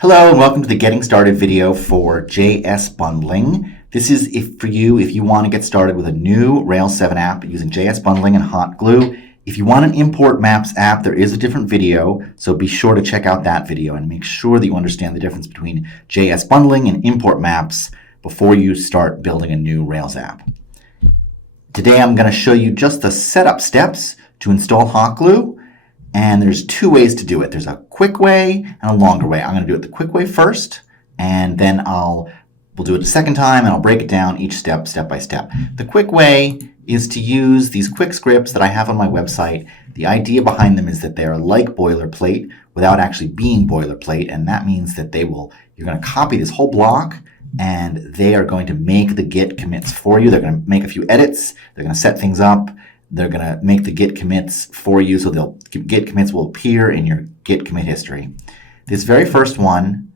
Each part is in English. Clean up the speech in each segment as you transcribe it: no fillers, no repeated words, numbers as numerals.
Hello and welcome to the Getting Started video for JS bundling. This is for you if you want to get started with a new Rails 7 app using JS bundling and hot glue. If you want an import maps app, there is a different video, so be sure to check out that video and make sure that you understand the difference between JS bundling and import maps before you start building a new Rails app. Today I'm going to show you just the setup steps to install hot glue. And there's two ways to do it. There's a quick way and a longer way. I'm going to do it the quick way first, and then we'll do it the second time, and I'll break it down each step by step. The quick way is to use these quick scripts that I have on my website. The idea behind them is that they're like boilerplate without actually being boilerplate, and that means that you're going to copy this whole block, and they are going to make the Git commits for you. They're going to make a few edits. They're going to set things up. They're going to make the Git commits for you, so Git commits will appear in your Git commit history. This very first one,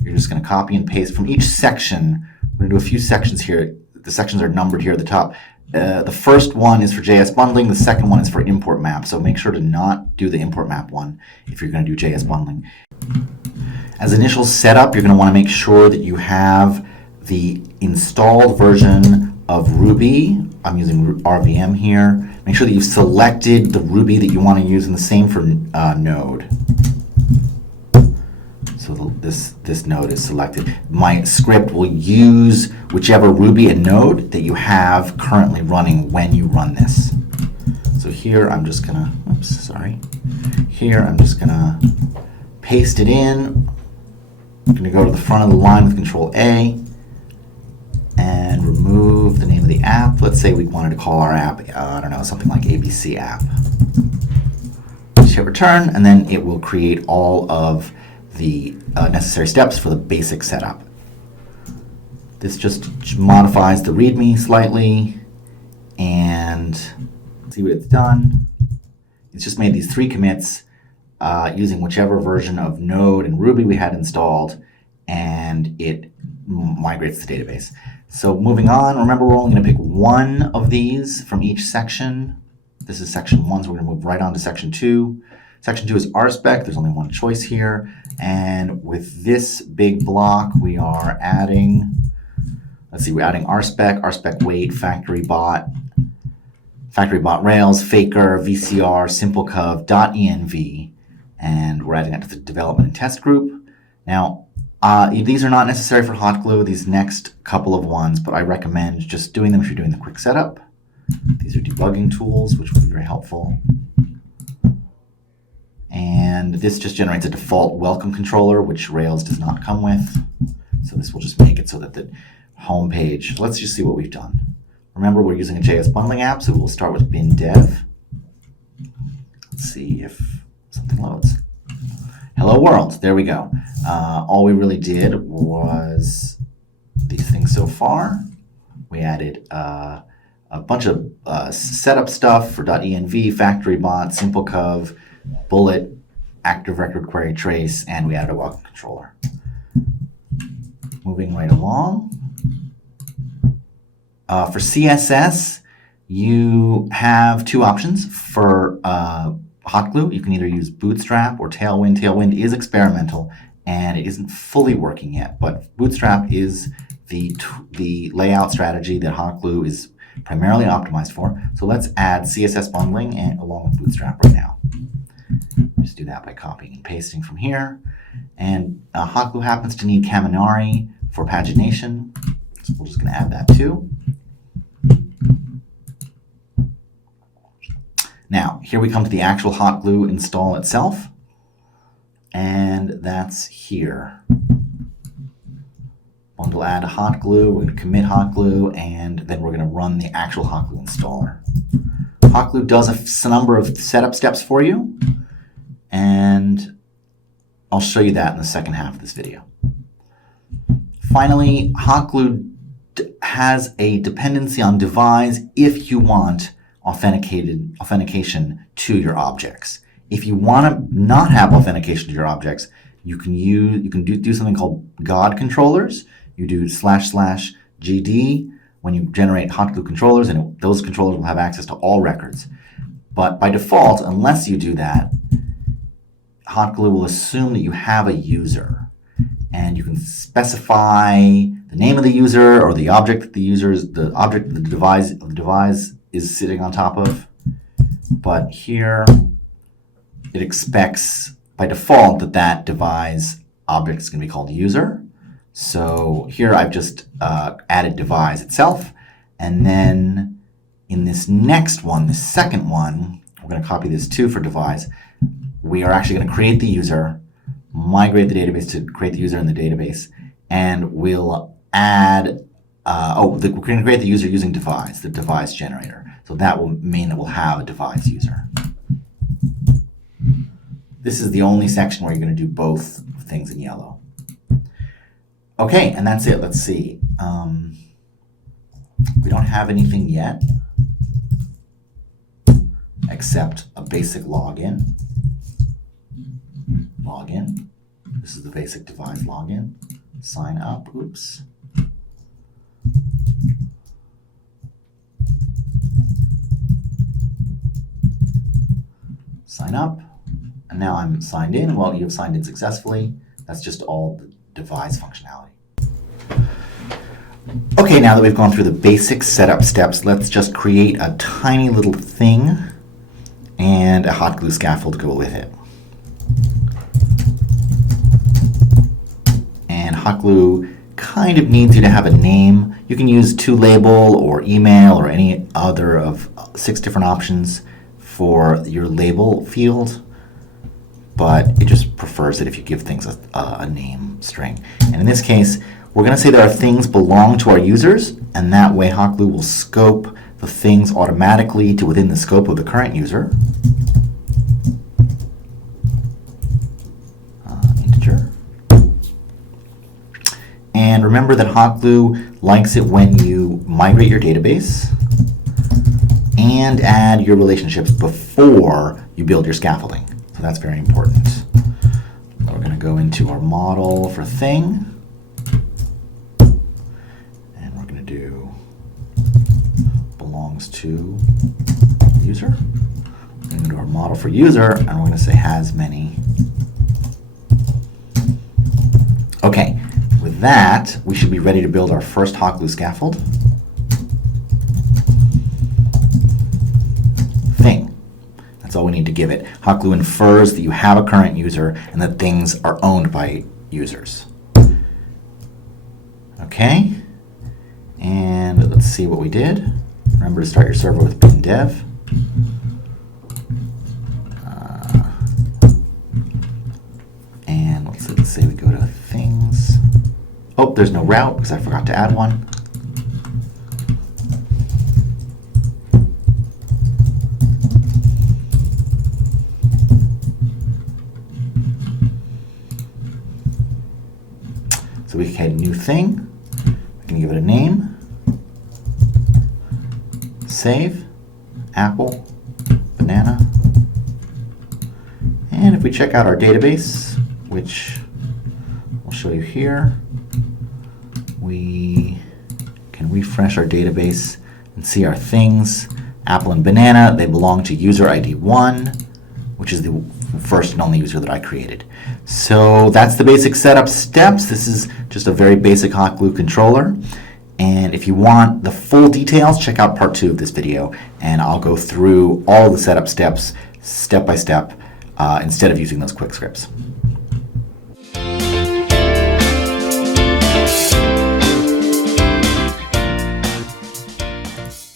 you're just going to copy and paste from each section. We're going to do a few sections here. The sections are numbered here at the top. The first one is for JS bundling. The second one is for import map. So make sure to not do the import map one if you're going to do JS bundling. As initial setup, you're going to want to make sure that you have the installed version of Ruby. I'm using RVM here. Make sure that you've selected the Ruby that you want to use, and the same for Node. So this node is selected. My script will use whichever Ruby and Node that you have currently running when you run this. So here I'm just gonna, Here I'm just gonna paste it in. I'm gonna go to the front of the line with Control A and remove the name of the app. Let's say we wanted to call our app, I don't know, something like ABC app. Just hit return, and then it will create all of the necessary steps for the basic setup. This just modifies the README slightly, and see what it's done. It's just made these 3 commits using whichever version of Node and Ruby we had installed, and it migrates the database. So moving on, remember we're only going to pick one of these from each section. This is section 1, so we're going to move right on to section 2. Section 2 is RSpec. There's only one choice here. And with this big block, we are adding, we're adding RSpec, RSpec wait, factory bot Rails, Faker, VCR, simplecov, .env, and we're adding that to the development and test group. Now, these are not necessary for hot glue, these next couple of ones, but I recommend just doing them if you're doing the quick setup. These are debugging tools, which will be very helpful. And this just generates a default welcome controller, which Rails does not come with. So this will just make it so that the home page, let's just see what we've done. Remember, we're using a JS bundling app, so we'll start with bin dev. Let's see if something loads. Hello world, there we go. All we really did was these things so far. We added a bunch of setup stuff for .env, factory bot, simplecov, bullet, active record query trace, and we added a welcome controller. Moving right along. For CSS, you have 2 options for hot glue. You can either use Bootstrap or Tailwind. Tailwind is experimental and it isn't fully working yet, but Bootstrap is the layout strategy that hot glue is primarily optimized for. So let's add CSS bundling along with Bootstrap right now. Just do that by copying and pasting from here. And hot glue happens to need Kaminari for pagination, so we're just going to add that too. Now, here we come to the actual hot glue install itself, and that's here. Bundle add hot glue, we're going to commit hot glue, and then we're going to run the actual hot glue installer. Hot glue does a number of setup steps for you, and I'll show you that in the second half of this video. Finally, hot glue has a dependency on devise if you want authentication to your objects. If you want to not have authentication to your objects, you can do something called God controllers. You do //gd when you generate hot glue controllers, and those controllers will have access to all records. But by default, unless you do that, hot glue will assume that you have a user. and you can specify the name of the user or the object that the object of the device is sitting on top of. But here it expects by default that that device object is going to be called user. So here I've just added device itself, and then in this next one, the second one, we're going to copy this too for device. We are actually going to create the user, migrate the database to create the user in the database, and we'll add, we're going to create the user using device, the device generator. So that will mean that we'll have a device user. This is the only section where you're going to do both things in yellow. Okay, and that's it. Let's see. We don't have anything yet except a basic login. Login. This is the basic device login. Sign up. Oops. Sign up. And now I'm signed in. Well, you've signed in successfully. That's just all the device functionality. Okay, now that we've gone through the basic setup steps, let's just create a tiny little thing and a hot glue scaffold to go with it. And hot glue kind of needs you to have a name. You can use toLabel or email or any other of 6 different options for your label field, but it just prefers it if you give things a name string. And in this case, we're going to say that our things belong to our users, and that way hot glue will scope the things automatically to within the scope of the current user. Integer. And remember that hot glue likes it when you migrate your database and add your relationships before you build your scaffolding. So that's very important. We're going to go into our model for thing. And we're going to do belongs to user. We're going to do our model for user, and we're going to say has many. Okay, with that, we should be ready to build our first hot glue scaffold. Thing. That's all we need to give it. Hot glue infers that you have a current user and that things are owned by users. Okay, and let's see what we did. Remember to start your server with bin dev. And let's say we go to things. Oh, there's no route because I forgot to add one. So we can add a new thing. We can give it a name. Save. Apple. Banana. And if we check out our database, which I'll show you here, we can refresh our database and see our things. Apple and banana, they belong to user ID 1, which is the first and only user that I created. So that's the basic setup steps. This is just a very basic hot glue controller. And if you want the full details, check out part 2 of this video, and I'll go through all the setup steps step by step instead of using those quick scripts.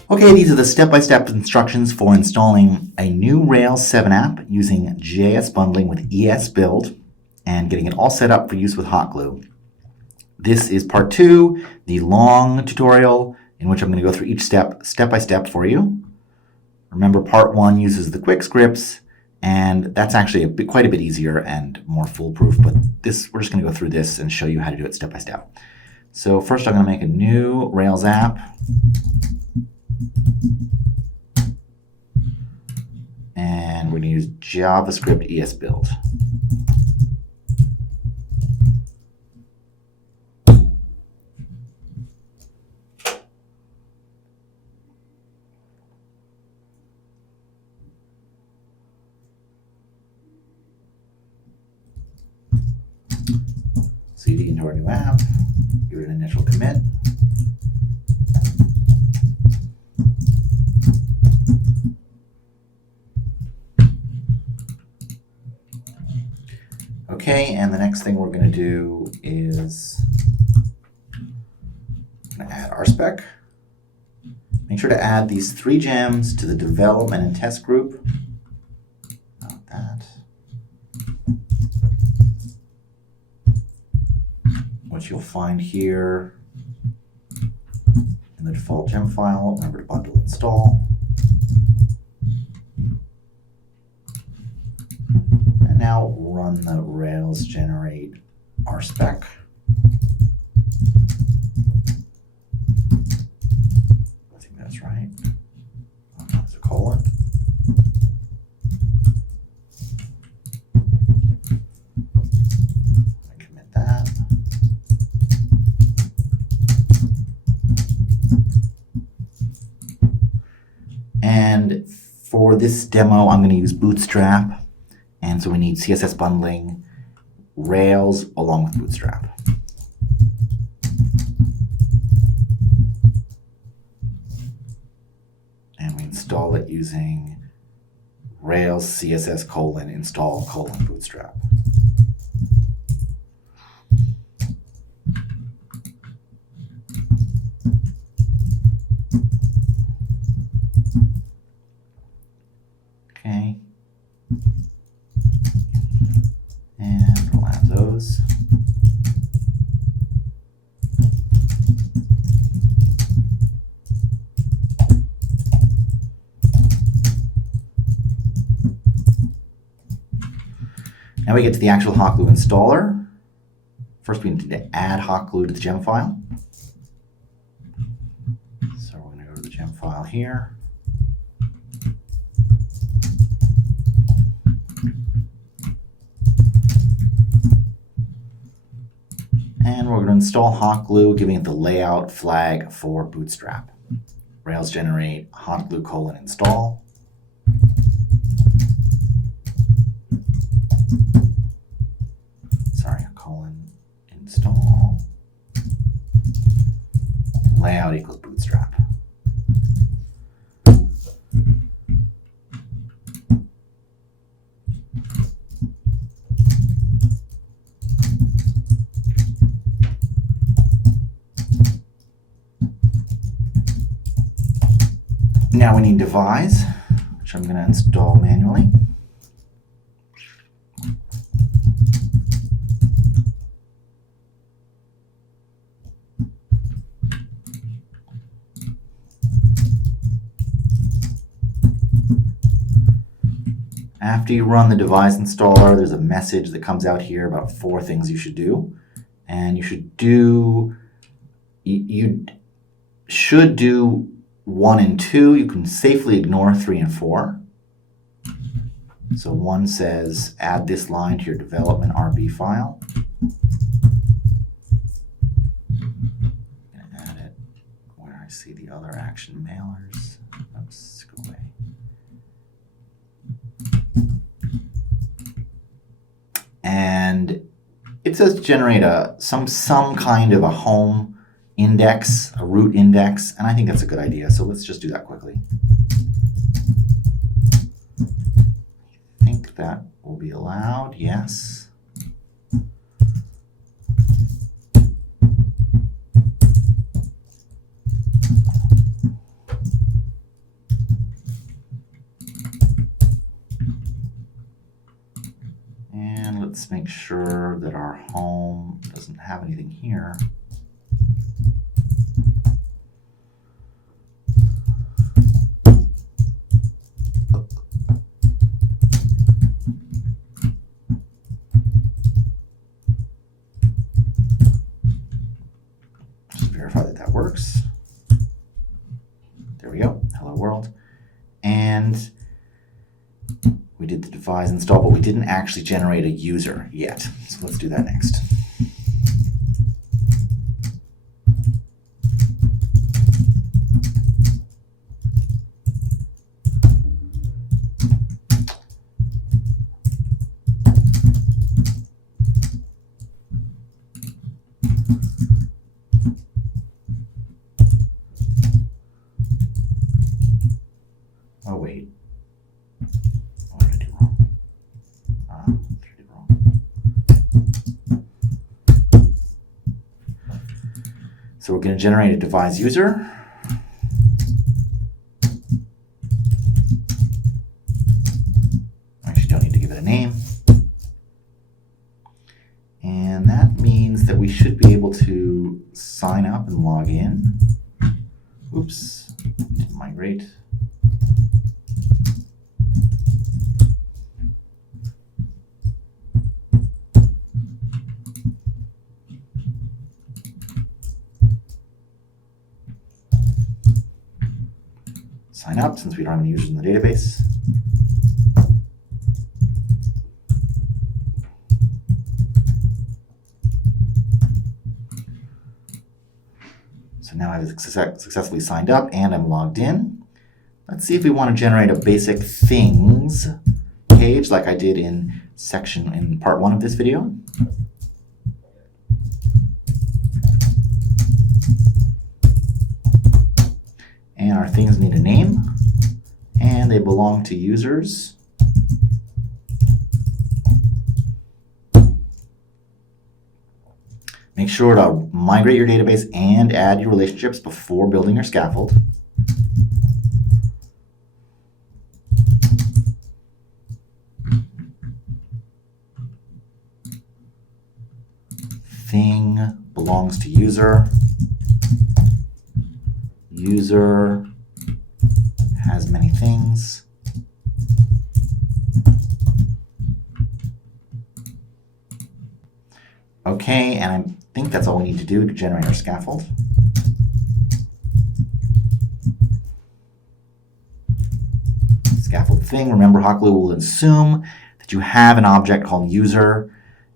Okay, these are the step-by-step instructions for installing a new Rails 7 app using JS bundling with ESBuild and getting it all set up for use with hot glue. This is part 2, the long tutorial in which I'm going to go through each step by step for you. Remember, part 1 uses the quick scripts, and that's actually quite a bit easier and more foolproof, but we're just going to go through this and show you how to do it step by step. So first I'm going to make a new Rails app. And we're going to use JavaScript ESBuild. cd into our new app, give it an initial commit. Okay, and the next thing we're going to do is add RSpec. Make sure to add these 3 gems to the development and test group. Not that. Which you'll find here in the default gem file. Remember to bundle install. And now run the Rails generate RSpec. I think that's right. Oh, no, it's a colon. I commit that. And for this demo, I'm going to use Bootstrap. And so we need CSS bundling, Rails along with Bootstrap. And we install it using Rails CSS : install : Bootstrap. Okay. And we'll add those. Now we get to the actual hot glue installer. First we need to add hot glue to the gem file. So we're going to go to the gem file here. And we're going to install hot glue, giving it the layout flag for Bootstrap. Rails generate hot glue : install. Sorry, colon install. Layout equals Bootstrap. Now we need devise, which I'm going to install manually. After you run the devise installer, there's a message that comes out here about 4 things you should do. And you should do 1 and 2. You can safely ignore 3 and 4. So 1 says add this line to your development RB file. I'm going to add it where I see the other action mailers. Oops, go away. And it says generate some kind of a home index, a root index, and I think that's a good idea. So let's just do that quickly. I think that will be allowed. Yes. And let's make sure that our home doesn't have anything here. Just verify that that works. There we go. Hello world. And we did the devise install, but we didn't actually generate a user yet. So let's do that next. So we're going to generate a devise user. Actually, don't need to give it a name. And that means that we should be able to sign up and log in. Oops, migrate. Sign up since we don't have any users in the database. So now I've successfully signed up and I'm logged in. Let's see if we want to generate a basic things page like I did in part 1 of this video. And our things need a name, and they belong to users. Make sure to migrate your database and add your relationships before building your scaffold. Thing belongs to user. User has many things. Okay, and I think that's all we need to do to generate our scaffold. Scaffold thing, remember hot glue will assume that you have an object called user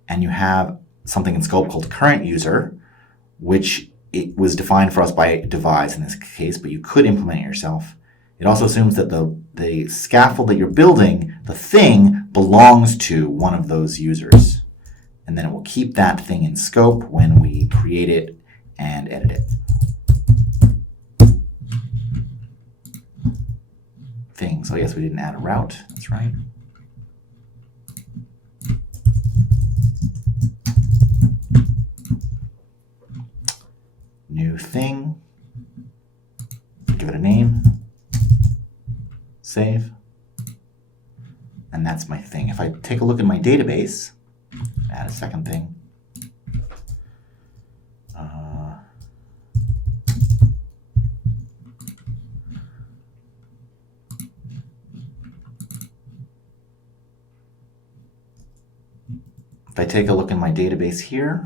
and you have something in scope called current user, which it was defined for us by devise in this case, but you could implement it yourself. It also assumes that the scaffold that you're building, the thing, belongs to one of those users. And then it will keep that thing in scope when we create it and edit it. Thing. So yes, we didn't add a route. That's right. New thing, give it a name, save, and that's my thing. If I take a look at my database, add a second thing. If I take a look in my database here,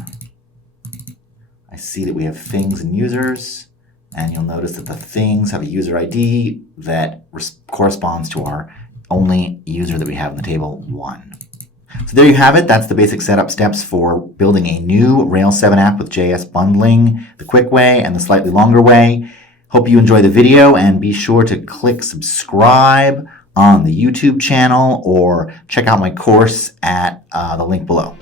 I see that we have things and users, and you'll notice that the things have a user ID that corresponds to our only user that we have in the table, 1. So there you have it. That's the basic setup steps for building a new Rails 7 app with JS bundling, the quick way and the slightly longer way. Hope you enjoy the video, and be sure to click subscribe on the YouTube channel or check out my course at the link below.